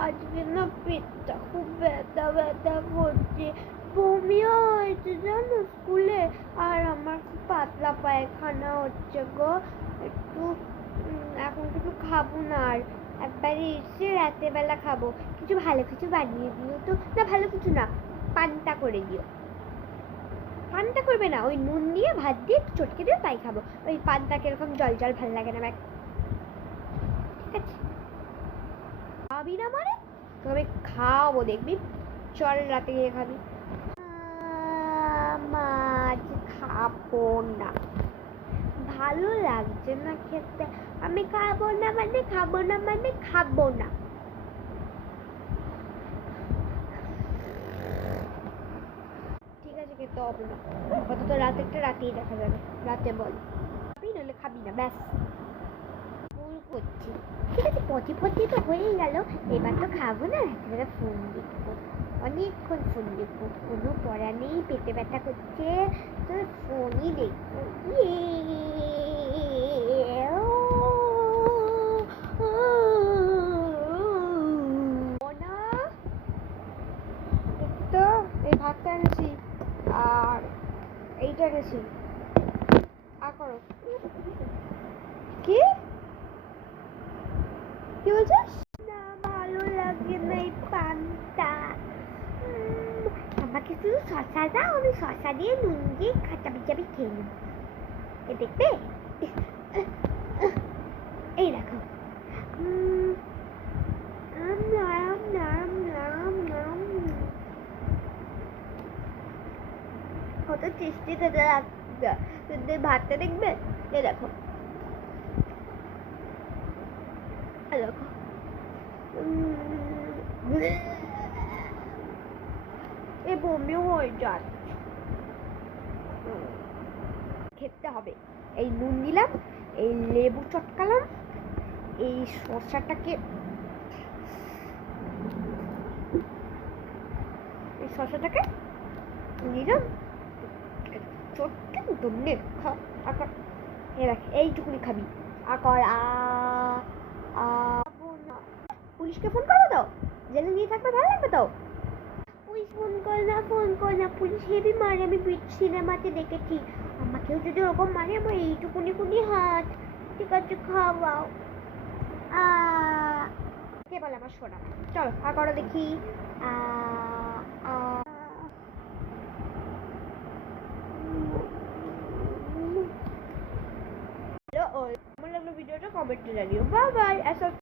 আজকে না পেটটা খুব ব্যথা ব্যথা করছে, বমিও হয়েছে জানো স্কুলে। আর আমার খুব পাতলা পায়খানা হচ্ছে গো। একটু এখন কিছু খাবো না, আর একবারে এসে রাতের বেলা খাবো। কিছু ভালো কিছু বানিয়ে দিও তো। না ভালো কিছু না, পান্তা করে দিও। পান্তা করবে না, ওই নুন দিয়ে ভাত দিয়ে একটু চটকে দিয়ে তাই খাবো। ওই পান্তা কিরকম জল জল ভালো লাগে না আমার। ঠিক আছে, খাবি না মানে তবে খাওয়াবো দেখবি। চল রাতে গিয়ে খাবি। মাছ খাবো না, ভালো লাগছে না খেতে। আমি খাবো না মানে খাবো না মানে খাবো না। ঠিক আছে, খেতে হবে না। অন্তত রাতে একটা রাতেই দেখা যাবে। রাতে বল খাবি নাহলে খাবি না, ব্যাস। ভুল করছি। ঠিক আছে, পটি পটি তো হয়েই গেল। এবার তো খাবো না, রাত্রে ফোন দেখবো। অনেকক্ষণ ফোন দেখবো, কোনো পড়া নেই, পেটে ব্যথা করছে, তো ফোনই দেখবো। তো এই ভাতটা এনেছি আর এইটা এনেছি, আর করো। কি কি বলছিস? না ভালো লাগে না এই পান্তা। আমাকে শুধু শশা দাও, আমি শশা দিয়ে নুন দিয়ে খাটাবি চাবি খেয়ে নেব। এ দেখবে, এই দেখো। নরম নরম নরম নরম, কত টেস্টি খেতে লাগছে। কিন্তু ভাতটা দেখবে, এ দেখো, এ দেখো। এ বমিও হয়ে যায়। খেতে হবে। এই নুন দিলাম, এই লেবু চটকালাম, এই শসাটাকে, এই শসাটাকে নিলাম, চটকে দমনে খা। আকার এ দেখ, এইটুকুনি খাবি। আকার পুলিশকে ফোন করবো তো, জেলে নিয়ে থাকবে, ভালো লাগবে তো। পুলিশ ফোন কর না, ফোন কর না, পুলিশ হেভি মারে, আমি সিনেমাতে দেখেছি। আমাকেও যদি ওরকম মারে, আমার এইটুকুনি কুনি হাত। ঠিক আছে, খাওয়াও। কে বলে আমার সোনা? চলো আ করো দেখি। কেমন লাগলো ভিডিওটা কমেন্টে জানিও। Bye bye.